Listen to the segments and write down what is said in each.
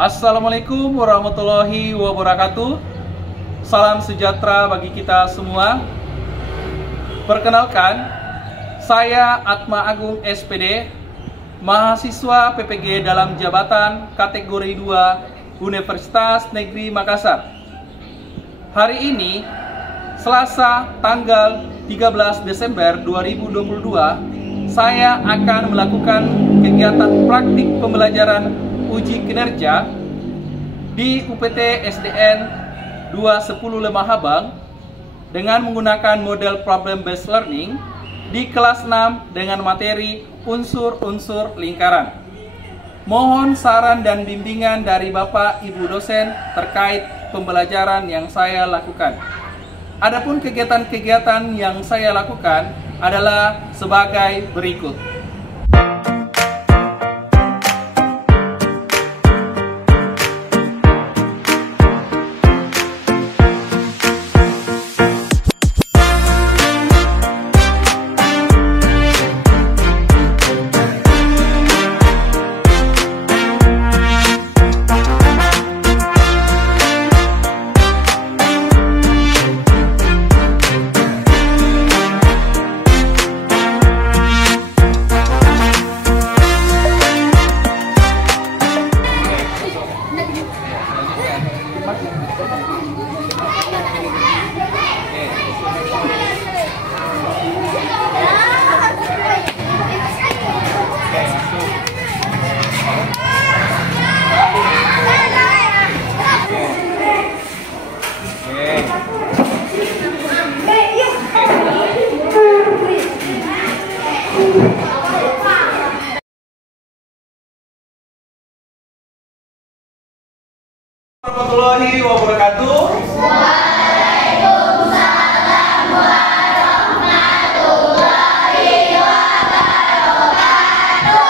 Assalamualaikum warahmatullahi wabarakatuh. Salam sejahtera bagi kita semua. Perkenalkan, saya Atma Agung SPD, mahasiswa PPG dalam jabatan kategori 2 Universitas Negeri Makassar. Hari ini, Selasa tanggal 13 Desember 2022, saya akan melakukan kegiatan praktik pembelajaran uji kinerja di UPT SDN 210 Lemah Habang dengan menggunakan model problem based learning di kelas 6 dengan materi unsur-unsur lingkaran. Mohon saran dan bimbingan dari Bapak Ibu dosen terkait pembelajaran yang saya lakukan. Adapun kegiatan-kegiatan yang saya lakukan adalah sebagai berikut. Warahmatullahi wabarakatuh. Waalaikumsalam warahmatullahi wabarakatuh.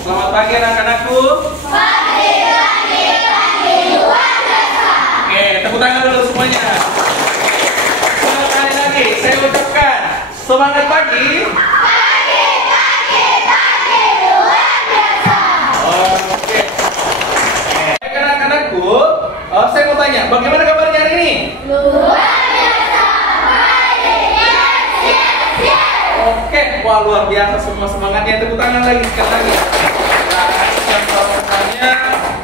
Selamat pagi anak-anakku. Pagi, luar biasa. Oke, tepuk tangan dulu semuanya. Sekali lagi saya ucapkan semangat pagi. Luar biasa. Oke. Baik anak-anakku, saya mau tanya, bagaimana kabarnya hari ini? Luar biasa. Oke, wah luar biasa semua semangatnya. Tepuk tangan lagi sekali lagi. Nah, yang semuanya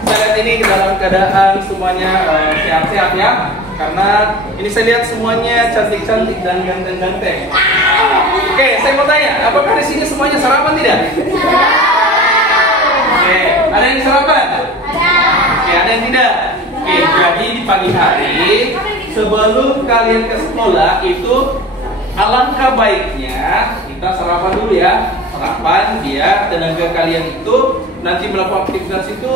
saya lihat ini dalam keadaan semuanya sehat-sehat ya. Karena ini saya lihat semuanya cantik-cantik dan ganteng-ganteng. Oke, saya mau tanya, apakah di sini semuanya sarapan tidak? Oke, ada yang sarapan? Oke, ada yang tidak? Oke, jadi di pagi hari sebelum kalian ke sekolah itu alangkah baiknya kita sarapan dulu ya. Sarapan biar tenaga kalian itu nanti melakukan aktivitas itu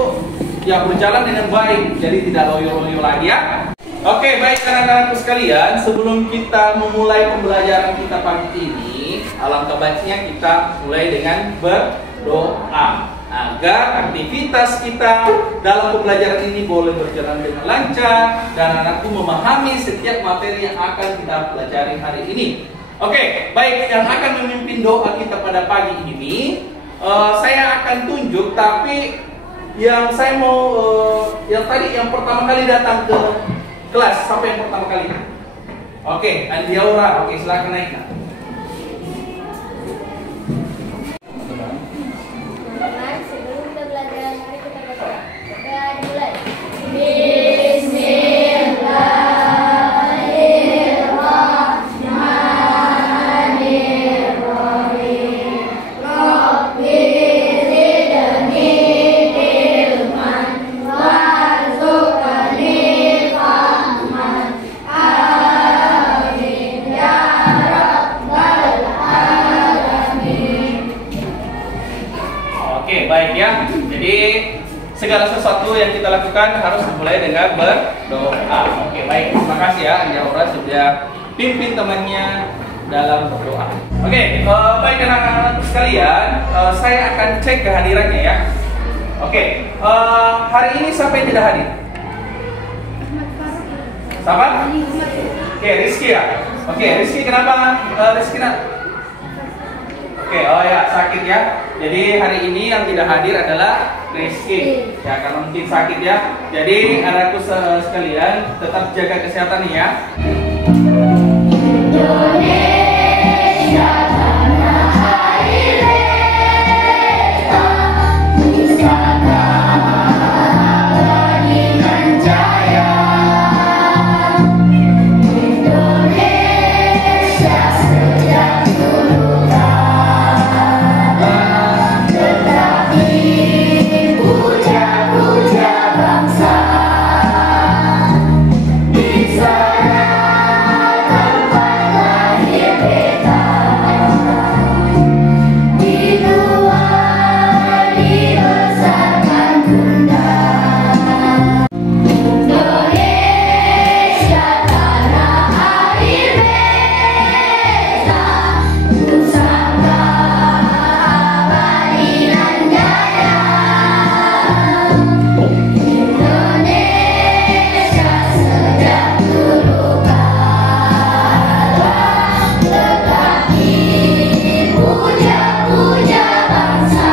ya berjalan dengan baik, jadi tidak loyo-loyo lagi ya. Oke, baik anak-anakku sekalian, sebelum kita memulai pembelajaran kita pagi ini, alangkah baiknya kita mulai dengan berdoa agar aktivitas kita dalam pembelajaran ini boleh berjalan dengan lancar dan anakku memahami setiap materi yang akan kita pelajari hari ini. Oke, baik, yang akan memimpin doa kita pada pagi ini saya akan tunjuk, tapi yang saya mau yang tadi yang pertama kali datang ke kelas, siapa yang pertama kali? Oke, Andiaura, oke silakan naik. Sebelum kita belajar, mari kita berdoa. Dan mulai. Oke, baik ya. Jadi segala sesuatu yang kita lakukan harus dimulai dengan berdoa. Oke, baik. Terima kasih ya Andiaura sudah pimpin temannya dalam berdoa. Oke, baik anak-anak sekalian, saya akan cek kehadirannya ya. Oke, hari ini siapa yang tidak hadir? Siapa? Oke, Rizky ya. Oke, Rizky kenapa? Rizky nak? Oke, oh ya, sakit ya. Jadi hari ini yang tidak hadir adalah Rizky. Ya, karena mungkin sakit ya. Jadi anakku sekalian tetap jaga kesehatan nih ya. Indonesia tanah air beta, pusaka dengan jaya. Indonesia sejak dulu kala tetap dipuja-puja bangsa. Di sana tempat lahir beta, di luar dibesarkan bunda. Indonesia tanah air beta, pusaka abadi nan jaya. Indonesia sejak dulu kala tetap dipuja-puja bangsa.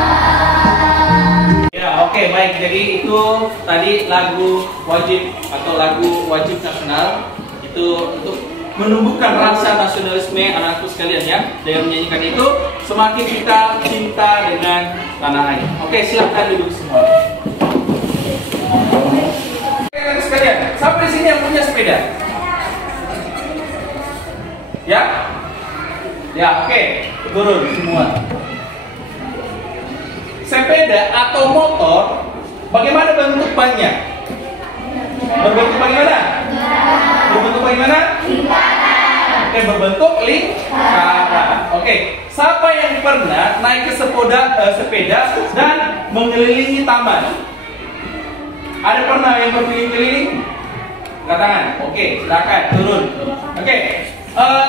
Ya, oke, baik. Jadi itu tadi lagu wajib atau lagu wajib nasional itu untuk menumbuhkan rasa nasionalisme anakku sekalian ya. Dengan menyanyikan itu semakin kita cinta dengan tanah air. Oke, silakan duduk semua. Oke, anakku sekalian, sampai sini yang punya sepeda? Ya? Ya, oke. Turun semua. Sepeda atau motor, bagaimana bentuk bannya? Berbentuk bagaimana? Berbentuk bagaimana? Oke, berbentuk lingkaran. Oke, siapa yang pernah naik ke sepeda dan mengelilingi taman? Ada pernah yang berkeliling-keliling? Angkat tangan. Oke, silakan turun. Oke,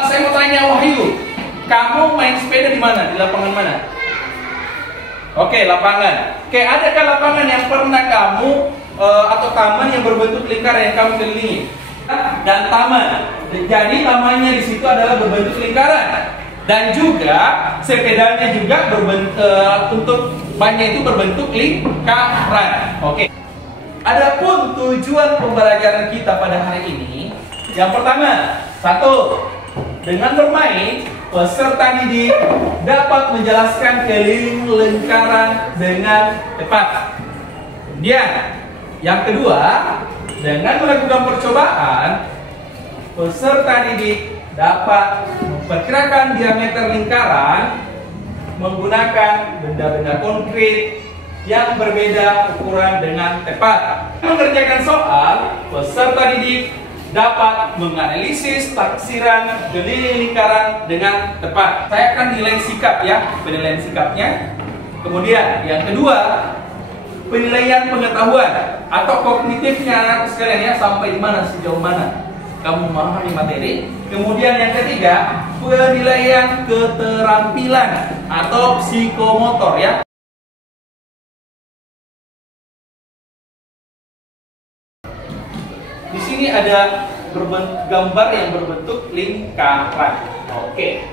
saya mau tanya Wahyu, kamu main sepeda di mana? Di lapangan mana? Oke, lapangan. Oke, adakah lapangan yang pernah kamu atau taman yang berbentuk lingkaran yang kamu kelilingi? Dan taman. Jadi tamannya di situ adalah berbentuk lingkaran. Dan juga sepedanya juga untuk bannya itu berbentuk lingkaran. Oke. Adapun tujuan pembelajaran kita pada hari ini, yang pertama, satu, dengan bermain peserta didik dapat menjelaskan keliling lingkaran dengan tepat. Kemudian, yang kedua, dengan melakukan percobaan, peserta didik dapat memperkirakan diameter lingkaran menggunakan benda-benda konkret yang berbeda ukuran dengan tepat. Mengerjakan soal, peserta didik dapat menganalisis taksiran keliling lingkaran dengan tepat. Saya akan nilai sikap ya, penilaian sikapnya. Kemudian yang kedua, penilaian pengetahuan atau kognitifnya anak sekalian ya, sampai di mana, sejauh mana kamu memahami materi. Kemudian yang ketiga, penilaian keterampilan atau psikomotor ya. Di sini ada gambar yang berbentuk lingkaran. Oke.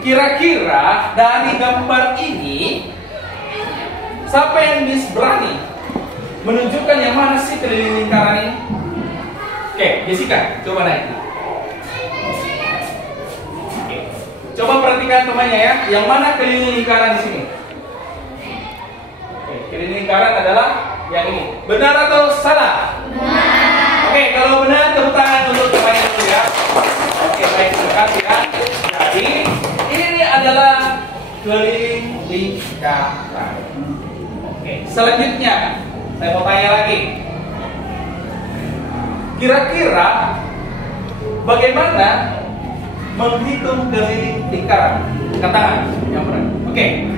Kira-kira dari gambar ini, siapa yang berani menunjukkan yang mana sih keliling lingkaran ini? Oke, Jessica, coba naik. Oke. Coba perhatikan temannya ya, yang mana keliling lingkaran di sini? Oke, keliling lingkaran adalah yang ini. Benar atau salah? Benar. Oke, kalau benar tepuk tangan untuk temannya dulu ya. Oke, baik, terima kasih ya. Jadi ini adalah keliling lingkaran. Oke, selanjutnya saya mau tanya lagi. Kira-kira bagaimana menghitung keliling lingkaran? Angkat tangan yang benar. Oke.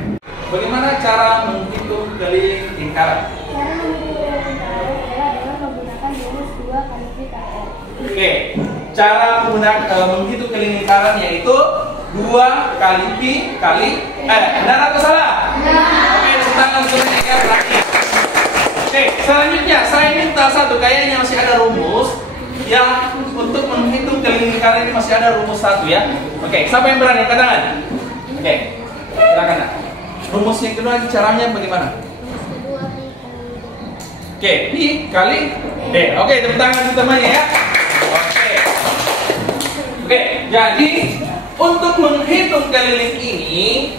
Bagaimana cara menghitung keliling lingkaran? Cara menghitung lingkaran adalah dengan menggunakan rumus 2 kali pi kali r. Oke. Cara menghitung keliling lingkaran yaitu 2 kali pi kali r. Benar atau salah? Benar. Oke, tepuk tangan semuanya ya, berarti. Oke, selanjutnya saya minta satu, kayaknya masih ada rumus yang untuk menghitung keliling lingkaran ini masih ada rumus satu ya. Oke, siapa yang berani angkat tangan? Oke, silakan. rumus yang kedua caranya bagaimana? Rumus kedua Oke, I kali D. Oke, tepuk tangan teman-teman ya. Oke, jadi untuk menghitung keliling ini,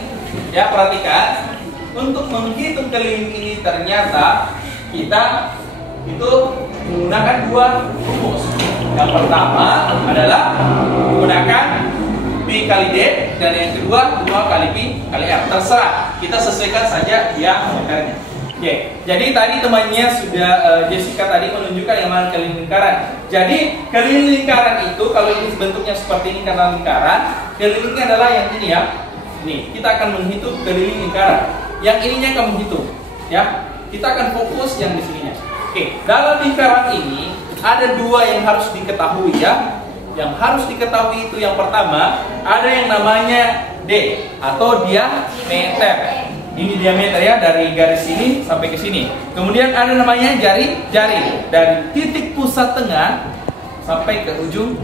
ya perhatikan, untuk menghitung keliling ini ternyata kita itu menggunakan dua rumus. Yang pertama adalah menggunakan Pi kali D, dan yang kedua 2 kali Pi kali R. Terserah, kita sesuaikan saja diameternya. Oke, jadi tadi temannya sudah Jessica tadi menunjukkan yang mana keliling lingkaran. Jadi keliling lingkaran itu kalau ini bentuknya seperti ini karena lingkaran, kelilingnya adalah yang ini ya. Ini kita akan menghitung keliling lingkaran. Yang ininya kamu hitung, ya. Kita akan fokus yang di sininya. Oke, dalam lingkaran ini ada dua yang harus diketahui ya. Yang harus diketahui itu yang pertama ada yang namanya D atau diameter. Ini diameter ya, dari garis sini sampai ke sini. Kemudian ada namanya jari-jari, dari titik pusat tengah sampai ke ujung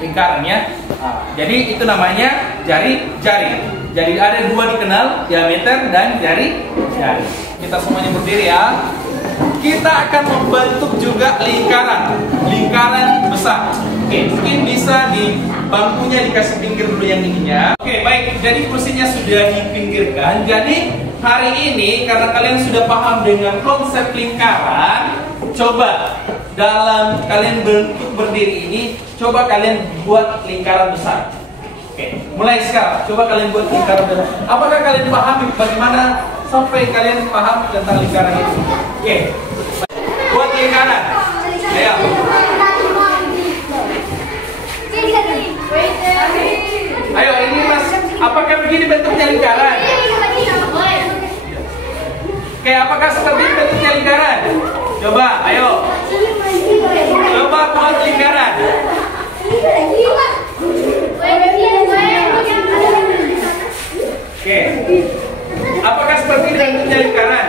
lingkarannya. Jadi itu namanya jari-jari. Jadi ada dua dikenal, diameter dan jari-jari. Kita semuanya berdiri ya. Kita akan membentuk juga lingkaran besar. Oke, mungkin bisa di bangkunya dikasih pinggir dulu yang ininya. Oke, baik. Jadi kursinya sudah dipinggirkan. Jadi hari ini karena kalian sudah paham dengan konsep lingkaran, coba dalam kalian bentuk berdiri ini, coba kalian buat lingkaran besar. Oke, mulai sekarang. Coba kalian buat lingkaran besar. Apakah kalian paham bagaimana sampai kalian paham tentang lingkaran itu? Oke, buat lingkaran. Ayo. Ayo, ini mas, apakah begini bentuknya lingkaran? Oke, apakah seperti ini bentuknya lingkaran? Coba, ayo. Coba buat lingkaran. Oke, apakah seperti ini bentuknya lingkaran?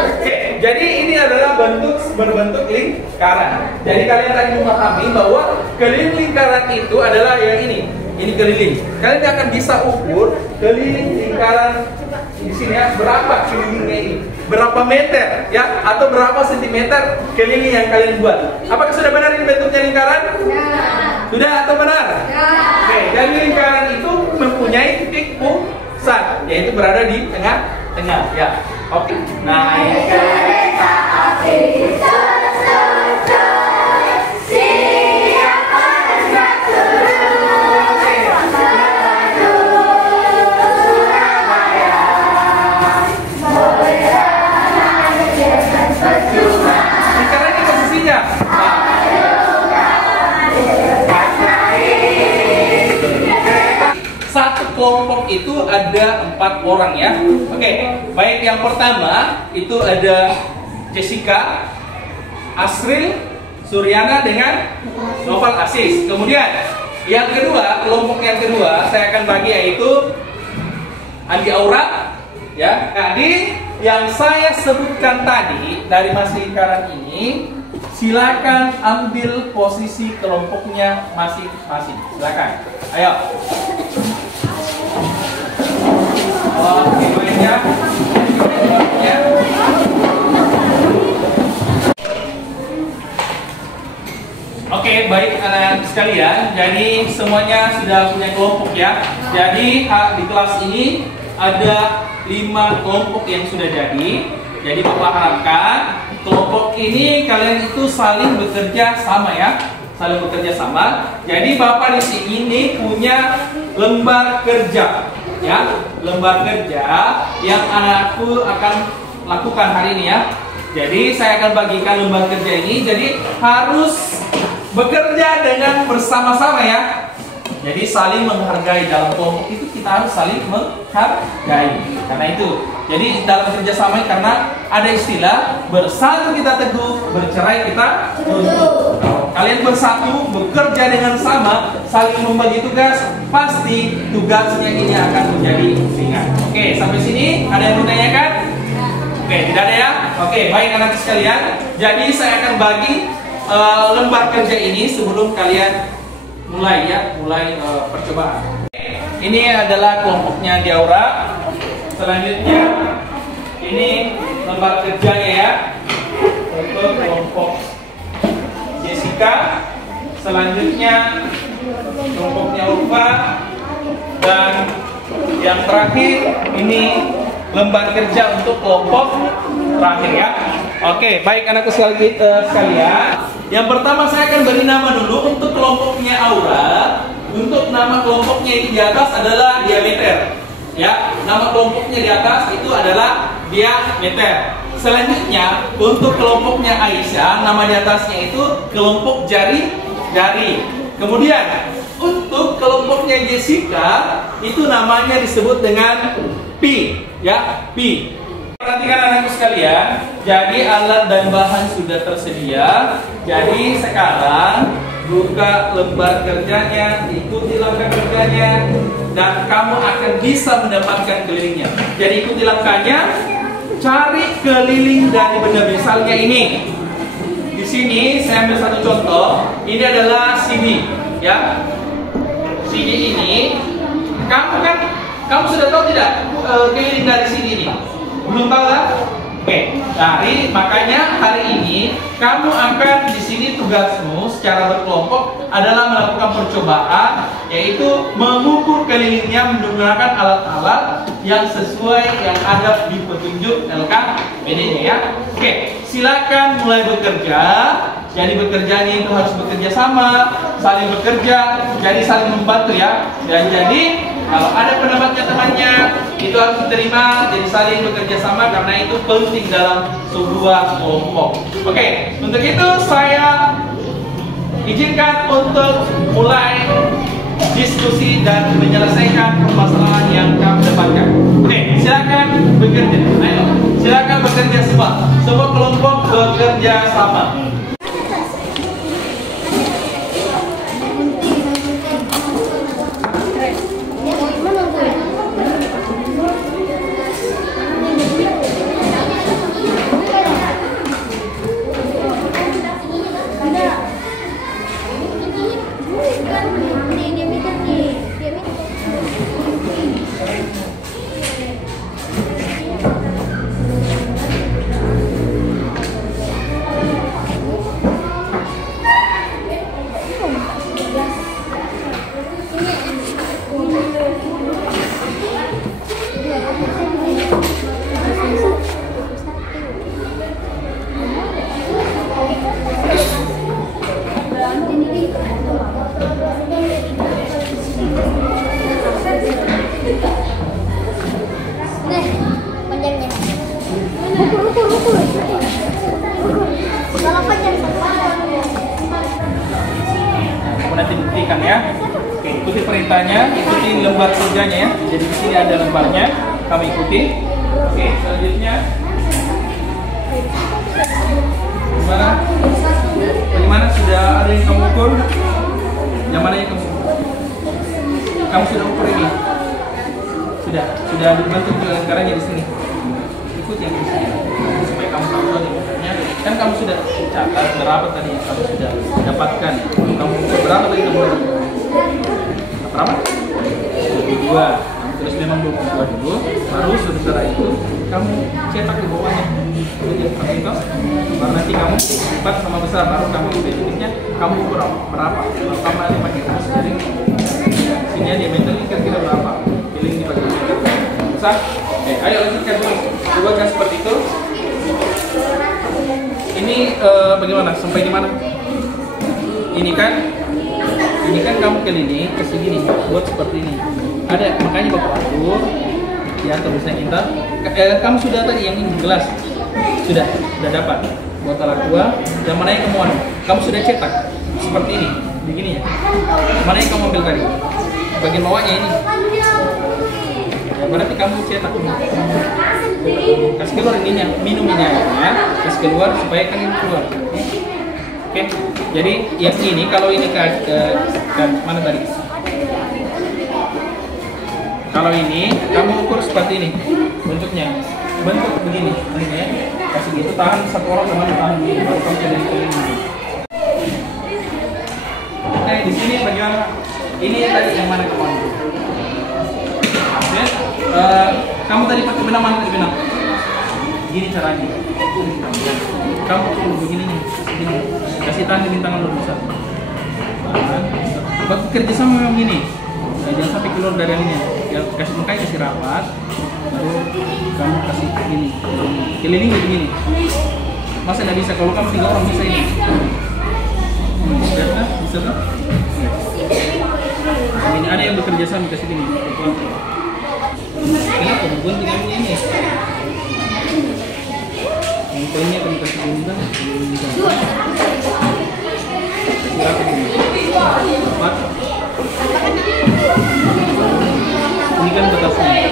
Oke, jadi ini adalah berbentuk lingkaran. Jadi kalian tadi memahami bahwa keliling lingkaran itu adalah yang ini. Ini keliling. Kalian akan bisa ukur keliling lingkaran di sini ya, berapa kelilingnya ini, berapa meter ya, atau berapa sentimeter keliling yang kalian buat. Apakah sudah benar ini bentuknya lingkaran? Sudah atau benar? Oke, jadi lingkaran itu mempunyai titik pusat, yaitu berada di tengah-tengah ya. Oke. Naik kereta api kelompok itu ada 4 orang ya. Oke, baik, yang pertama itu ada Jessica, Asril, Suryana dengan Novel Asis. Kemudian yang kedua, kelompok yang kedua saya akan bagi yaitu Andi Aura ya. Jadi yang saya sebutkan tadi dari mas lingkaran ini, silakan ambil posisi kelompoknya masing-masing. Silakan. Ayo. Oke, baiknya. Oke, baik anak sekalian. Jadi semuanya sudah punya kelompok ya. Jadi di kelas ini ada 5 kelompok yang sudah jadi. Jadi Bapak harapkan kelompok ini kalian itu saling bekerja sama ya. Saling bekerja sama. Jadi Bapak di sini punya lembar kerja. Ya, lembar kerja yang anakku akan lakukan hari ini ya. Jadi saya akan bagikan lembar kerja ini. Jadi harus bekerja dengan bersama-sama ya. Jadi saling menghargai, dalam kelompok itu kita harus saling menghargai. Karena itu, jadi dalam kerjasama karena ada istilah bersatu kita teguh, bercerai kita runtuh. Kalian bersatu, bekerja dengan sama, saling membagi tugas, pasti tugasnya ini akan menjadi ringan. Oke, sampai sini ada yang ditanyakan? Oke, tidak ada ya? Oke, baik anak sekalian. Jadi saya akan bagi lembar kerja ini sebelum kalian mulai percobaan. Ini adalah kelompoknya Diaura. Selanjutnya ini lembar kerjanya ya untuk kelompok Jessica. Selanjutnya kelompoknya Ulfa. Dan yang terakhir ini lembar kerja untuk kelompok terakhir ya. Oke, baik anakku sekalian. Yang pertama saya akan beri nama dulu untuk kelompoknya Aura. Untuk nama kelompoknya ini di atas adalah diameter. Ya, nama kelompoknya di atas itu adalah diameter. Selanjutnya untuk kelompoknya Aisyah, nama di atasnya itu kelompok jari. Kemudian untuk kelompoknya Jessica itu namanya disebut dengan pi, ya, pi. Perhatikan anakku sekalian, jadi alat dan bahan sudah tersedia. Jadi sekarang buka lembar kerjanya, ikuti langkah kerjanya, dan kamu akan bisa mendapatkan kelilingnya. Jadi ikuti langkahnya, cari keliling dari benda. Misalnya ini, di sini saya ambil satu contoh. Ini adalah CD, ya. CD ini, kamu sudah tahu tidak keliling dari CD ini? Belum tahu kan? Oke, makanya hari ini kamu akan di sini tugasmu secara berkelompok adalah melakukan percobaan, yaitu mengukur kelilingnya menggunakan alat-alat yang sesuai yang ada di petunjuk LKPD-nya ya. Oke, silakan mulai bekerja. Jadi bekerjanya itu harus bekerja sama, saling bekerja, jadi saling membantu ya. Dan jadi kalau ada pendapatnya temannya itu harus diterima, jadi saling bekerja sama karena itu penting dalam sebuah kelompok. Oke, untuk itu saya izinkan untuk mulai diskusi dan menyelesaikan permasalahan yang kamu dapatkan. Oke, silakan bekerja. Ayo, silakan bekerja semua. Semua kelompok bekerja sama. Nanti buktikan ya. Oke, ikuti perintahnya, ikuti lembar kerjanya ya. Jadi di sini ada lembarnya, kami ikuti. Oke, selanjutnya bagaimana sudah ada yang kamu ukur? Yang mana yang kamu sudah ukur ini? Sudah dibentuk juga lingkarannya di sini. Ikut yang di sini supaya kamu tahu lingkarannya. Kan kamu sudah catat berapa tadi yang kamu sudah dapatkan. Kamu ukur berapa tadi kamu? Berapa? 22. Terus memang 22 dulu, baru setelah itu kamu cetak di bawahnya. Seperti itu. Baru nanti kamu lipat sama besar, baru kamu titiknya kamu ukur berapa. Kalau kamu nanti pakai rumus jadi sini diameter ini kira-kira berapa? Pilih di bagian meter. Bisa? Oke, ayo lanjutkan dulu. Coba kan seperti itu. Ini bagaimana? Sampai di mana? Ini kan kamu keliling ke sini buat seperti ini. Ada makanya bapak atur ya tulisnya kita. Kamu sudah tadi yang ini gelas sudah dapat buat alat dua. Yang mana yang kamu kamu sudah cetak seperti ini begini ya. Mana yang kamu ambil tadi? Bagian bawahnya ini. Ya, berarti kamu cetak ini. Kasih keluar ininya, minum ini airnya, kasih keluar supaya kan ini keluar. Oke, jadi yang ini kalau ini ke mana tadi? Kalau ini kamu ukur seperti ini bentuknya, bentuk begini, ini ya. Kasih gitu tahan satu orang sama tahan begini, baru kamu keliling-keliling. Oke, di sini bagaimana? Ini tadi yang mana kamu? Kamu tadi pakai benang mana tadi benang? Gini caranya. Kamu perlu begini nih. Begini. Kasih tangan di tangan lu bisa. Bagi kerja sama memang gini. Nah, jangan sampai keluar dari yang ini. Ya, kasih mukai kasih rapat. Baru kamu kasih begini. Keliling begini. Masa nggak bisa? Kalau kamu 3 orang bisa ini. Bisa kan? Ini ada yang bekerja sama kasih gini. Kenapa? Bukan tinggal ini. Yang poinnya akan kasih gini kan? Berapa ini? 4. Ini kan batasnya.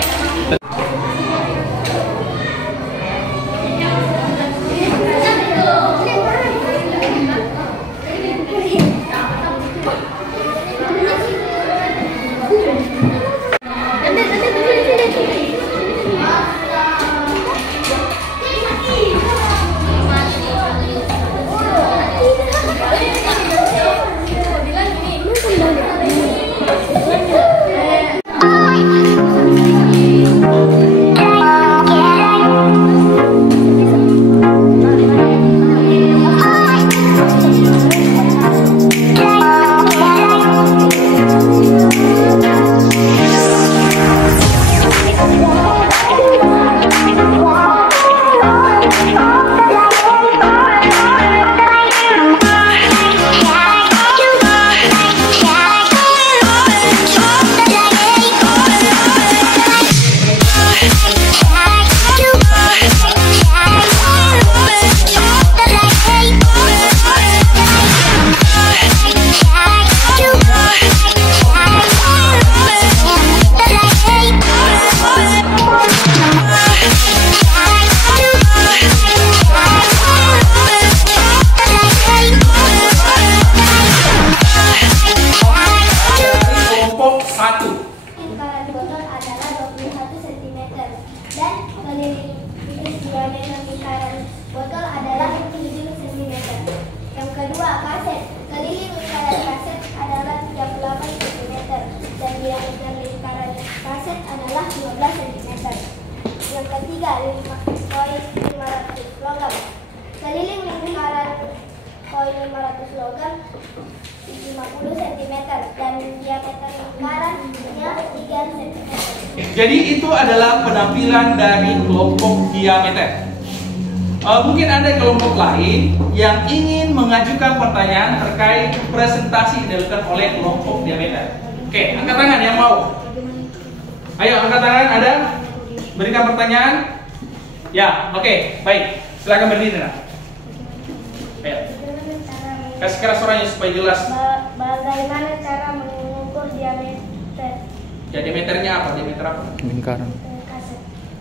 Koin 500 logam. Keliling lingkaran koin 500 logam 50 cm dan diameter lingkarannya 3 cm. Jadi itu adalah penampilan dari kelompok diameter. Mungkin ada kelompok lain yang ingin mengajukan pertanyaan terkait presentasi yang dilakukan oleh kelompok diameter. Oke, angkat tangan yang mau. Ayo angkat tangan, ada? Berikan pertanyaan. Ya, oke, baik. Silakan berdiri. Nah. Ayo. Kasih keras suaranya supaya jelas. Bagaimana cara mengukur diameter? Ya, diameternya apa? Diameter apa? Lingkaran.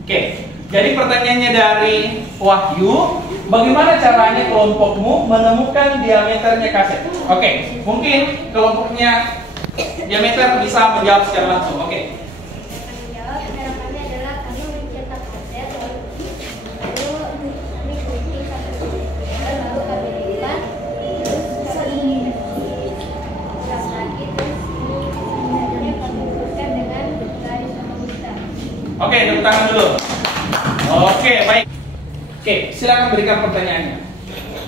Oke, jadi pertanyaannya dari Wahyu, bagaimana caranya kelompokmu menemukan diameternya kaset? Oke, mungkin kelompoknya diameter bisa menjawab secara langsung. Oke. Oke, tepuk tangan dulu. Oke, baik. Oke, silakan berikan pertanyaannya.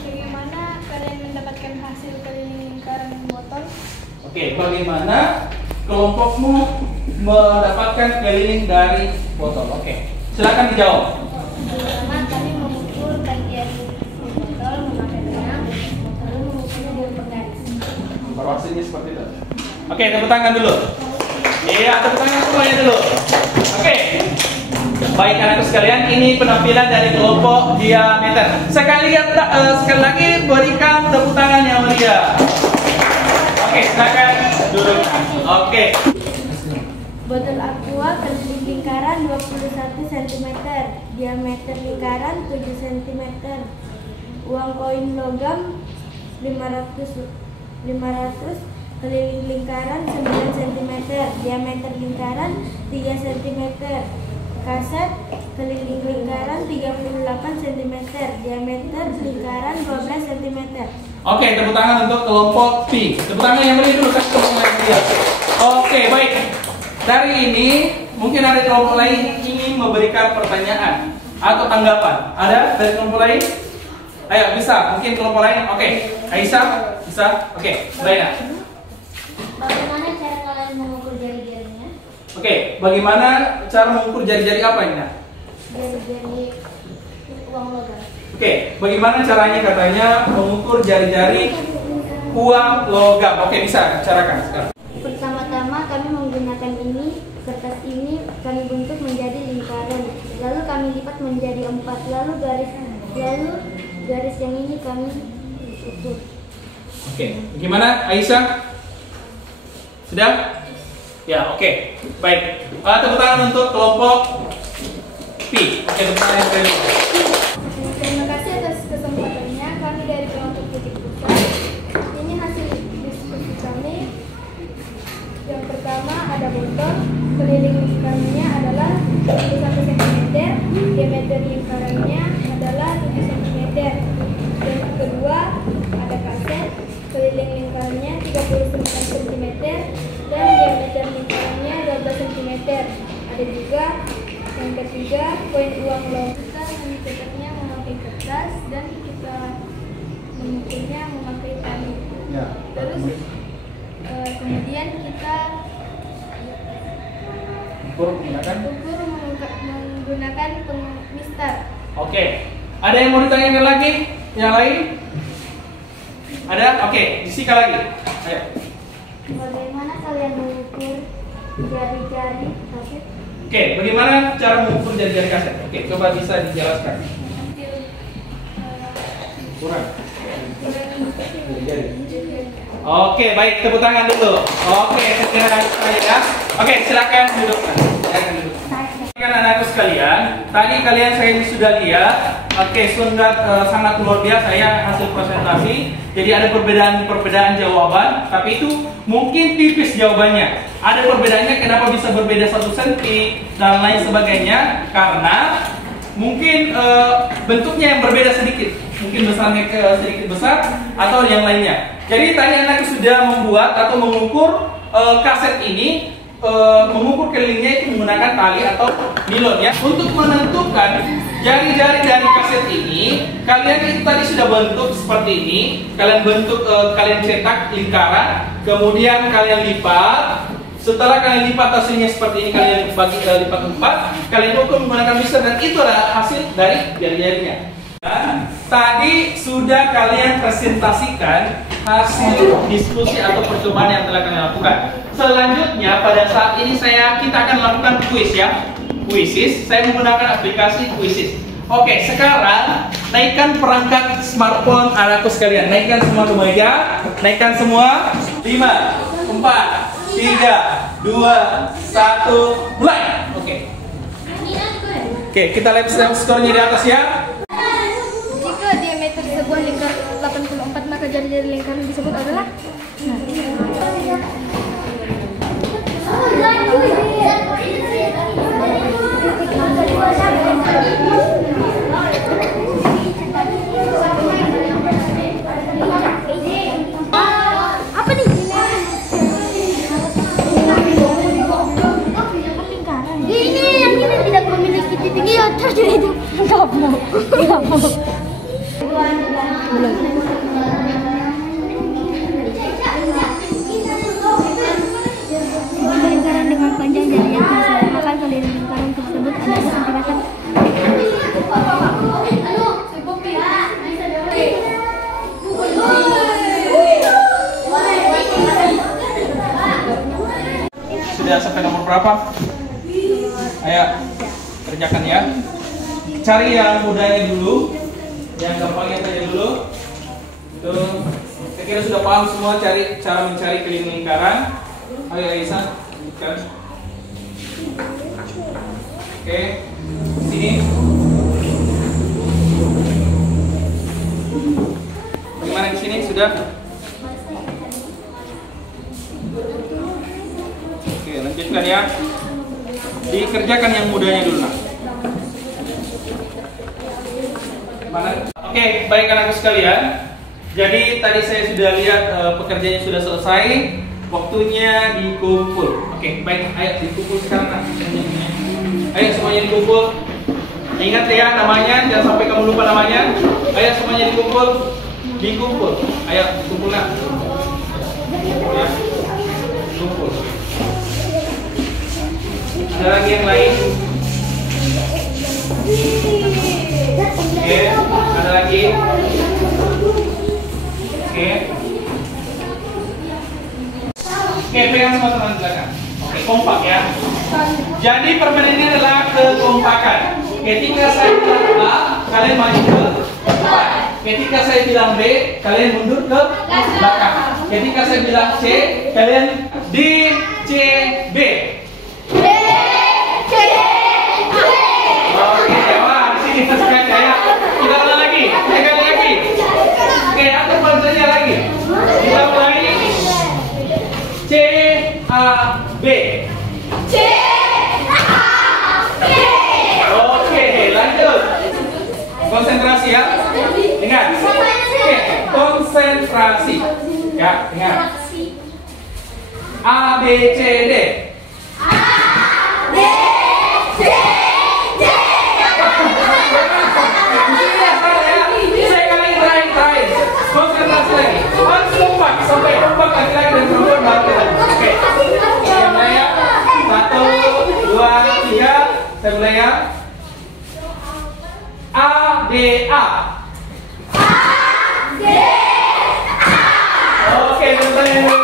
Bagaimana kalian mendapatkan hasil keliling lingkaran botol? Oke, bagaimana kelompokmu mendapatkan keliling dari botol? Oke, silakan dijawab. Pertama, kami mengukur bagian botol memakai benang, lalu mengukurnya dengan penggaris. Informasinya seperti itu. Oke, tepuk tangan dulu. Iya, tepuk tangan semuanya dulu. Oke. Baik anak-anak sekalian, ini penampilan dari kelompok diameter. Sekali lagi berikan tepuk tangan yang meriah. Oke, silakan duduk. Oke. Botol aqua keliling lingkaran 21 cm, diameter lingkaran 7 cm. Uang koin logam 500 keliling lingkaran 9 cm, diameter lingkaran 3 cm. Kaset keliling lingkaran 38 cm, diameter lingkaran 12 cm. Oke, tepuk tangan untuk kelompok P. Tepuk tangan yang meriah dulu, kasih tepuk tangan yang meriah. Oke, baik. Dari ini Mungkin ada kelompok lain yang ingin memberikan pertanyaan atau tanggapan. Ada dari kelompok lain? Ayo, bisa. Mungkin kelompok lain. Oke. Aisyah, bisa. Oke. Laina. Bagaimana cara kalian mengukur jari-jarinya? Oke. Bagaimana cara mengukur jari-jari apa ini? Jari-jari uang logam. Oke. Bagaimana caranya katanya mengukur jari-jari uang logam? Oke, bisa bicarakan sekarang. Pertama-tama kami menggunakan kertas ini kami bentuk menjadi lingkaran, lalu kami lipat menjadi 4, lalu garis yang ini kami ukur. Oke, gimana Aisyah? Sudah? Ya, oke. Baik. Tepuk tangan untuk kelompok P. Oke, tepuk tangan yang kedua. Terima kasih atas kesempatannya. Kami dari kelompok Titik Pusat. Ini hasil diskusi kami. Yang pertama ada botol, keliling lingkarannya adalah 21 cm, diameter lingkarannya adalah 7 cm. Yang kedua ada kaset, keliling lingkarannya 39 cm dan diameter lingkarannya 12 cm. Ada juga yang ketiga koin uang logam. Kita mencetaknya memakai kertas dan kita mengukurnya memakai tali. Ya. Terus kemudian kita Ukur menggunakan pengmistar. Oke. Ada yang mau ditanyakan lagi? Yang lain? Ada? Oke, disika lagi. Ayo. Bagaimana kalian mengukur jari-jari kaset? Oke, bagaimana cara mengukur jari-jari kaset? Oke, coba bisa dijelaskan. Kurang. Oke, baik, tepuk tangan dulu. Oke, saya ya. Oke, silakan duduk. Silakan duduk. Anak-anakku sekalian, tadi kalian saya sudah lihat. Oke, sangat luar biasa ya hasil presentasi. Jadi ada perbedaan jawaban, tapi itu mungkin tipis jawabannya. Ada perbedaannya, kenapa bisa berbeda 1 cm dan lain sebagainya? Karena mungkin bentuknya yang berbeda sedikit, mungkin besarnya sedikit besar atau yang lainnya. Jadi tadi anak sudah membuat atau mengukur kaset ini, mengukur kelilingnya itu menggunakan tali atau nilon ya. Untuk menentukan jari-jari dari kaset ini, kalian itu tadi sudah bentuk seperti ini. Kalian bentuk, kalian cetak lingkaran, kemudian kalian lipat. Setelah kalian lipat hasilnya seperti ini, kalian bagi lipat 4, kalian ukur menggunakan mixer dan itu adalah hasil dari jari-jarinya. Dan tadi sudah kalian presentasikan hasil diskusi atau percobaan yang telah kalian lakukan. Selanjutnya pada saat ini kita akan melakukan kuis ya. Quizizz, saya menggunakan aplikasi Quizizz. Oke, sekarang naikkan perangkat smartphone anakku sekalian. Naikkan semua ke meja. Naikkan semua. 5, 4, 3, 2, 1, mulai. Oke, kita lihat skornya di atas ya. Jika diameter sebuah lingkar 84, maka jari-jari lingkaran disebut adalah apa nih? Ini yang ini tidak memiliki titik. Iya, terus itu nggak mau. Lingkaran dengan panjang jari yang sama, maka keliling lingkaran tersebut adalah sentimeter. Sudah sampai nomor berapa? Ayo, kerjakan ya. Cari yang mudahnya dulu, yang gampangnya saja dulu. Tuh, saya kira sudah paham semua cara mencari keliling lingkaran. Ayo Aisyah, lanjutkan. Oke, sini. Bagaimana di sini sudah? Oke, lanjutkan ya. Dikerjakan yang mudahnya dulu. Oke, baik anakku sekalian. Jadi tadi saya sudah lihat pekerjaannya sudah selesai. Waktunya dikumpul. Oke, baik. Ayo dikumpul sekarang. Ayo semuanya dikumpul. Ingat ya namanya, jangan sampai kamu lupa namanya. Ayo semuanya dikumpul. Dikumpul. Ayo kumpul nak. Ya. Kumpul. Ada lagi yang lain? Oke, ada lagi? Oke. Oke, pegang semua teman belakang. Oke, kompak ya. Jadi permainan ini adalah kekompakan. Ketika saya bilang A, kalian maju ke depan. Ketika saya bilang B, kalian mundur ke belakang. Ketika saya bilang C, kalian D, C, B. Oke, wah di sini masih kaca ya. Kita ulang lagi, sekali lagi. Oke, atur bahasanya lagi. Kita ulangi. C, A, B. C, A, B. Oke, lanjut. Konsentrasi ya. Ingat. Oke, konsentrasi. Ya, ingat. A, B, C, D. A, B, C, D. Sekali terakhir. Konsentrasi lagi. Kompak sampai kompak laki-laki dan perempuan baru. Oke. Saya mulai ya. 1, 2, 3. Saya mulai ya. A, D, A. A, D, A. Oke, bentar dulu.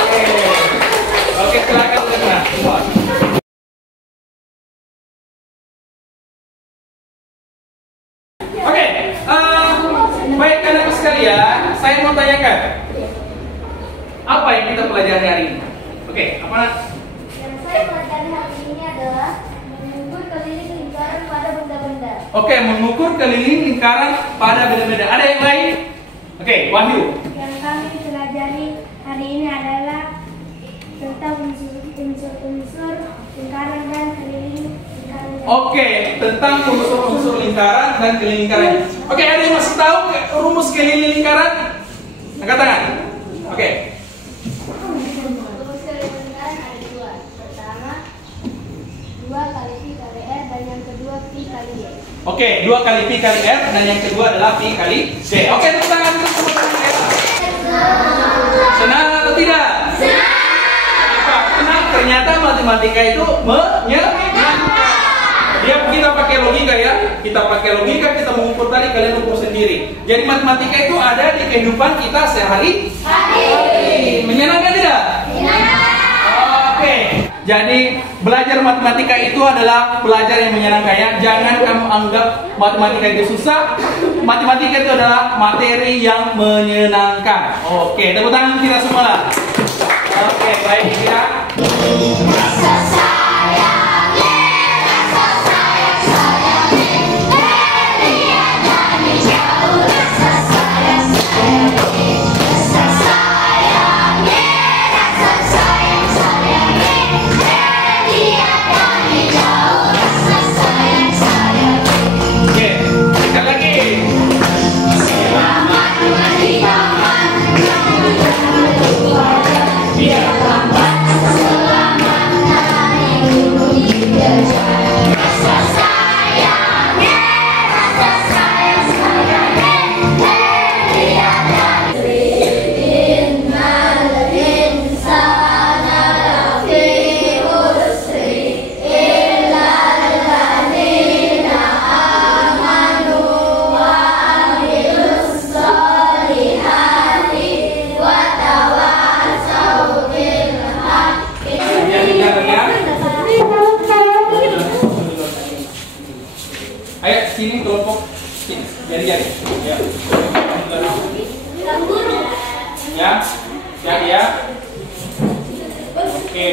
Oke. Oke, silakan dengar. Oke, baik anak sekalian, saya mau tanyakan apa yang kita pelajari hari ini? Oke, apa? Yang saya pelajari hari ini adalah mengukur keliling lingkaran pada benda-benda. Oke, mengukur keliling lingkaran pada benda-benda. Ada yang lain? Oke, Wahyu. Yang kami pelajari hari ini adalah tentang unsur-unsur lingkaran dan keliling lingkaran. Oke, tentang unsur-unsur lingkaran dan keliling lingkaran. Oke, ada yang masih tahu rumus keliling lingkaran? Angkat tangan. Oke. Rumus keliling lingkaran ada dua. Pertama, 2 kali pi kali r dan yang kedua pi kali y. Oke, 2 kali pi kali r dan yang kedua adalah pi kali d. Oke, tepuk tangan terus teman-teman ya. Senang atau tidak? Senang. Kenapa? Senang. Ternyata matematika itu menyenangkan. Ya, kita pakai logika ya. Kita pakai logika, kita mengukur tadi, kalian ukur sendiri. Jadi matematika itu ada di kehidupan kita sehari-hari. Menyenangkan tidak? Menyenangkan. Oke. Jadi belajar matematika itu adalah belajar yang menyenangkan ya. Jangan kamu anggap matematika itu susah. Matematika itu adalah materi yang menyenangkan. Oke, tepuk tangan kita semua lah. Oke, baik ya. Rasa sayang. Ayo sini kelompok sini. Jari-jari. Ya. Ya. Jadi ya. Oke.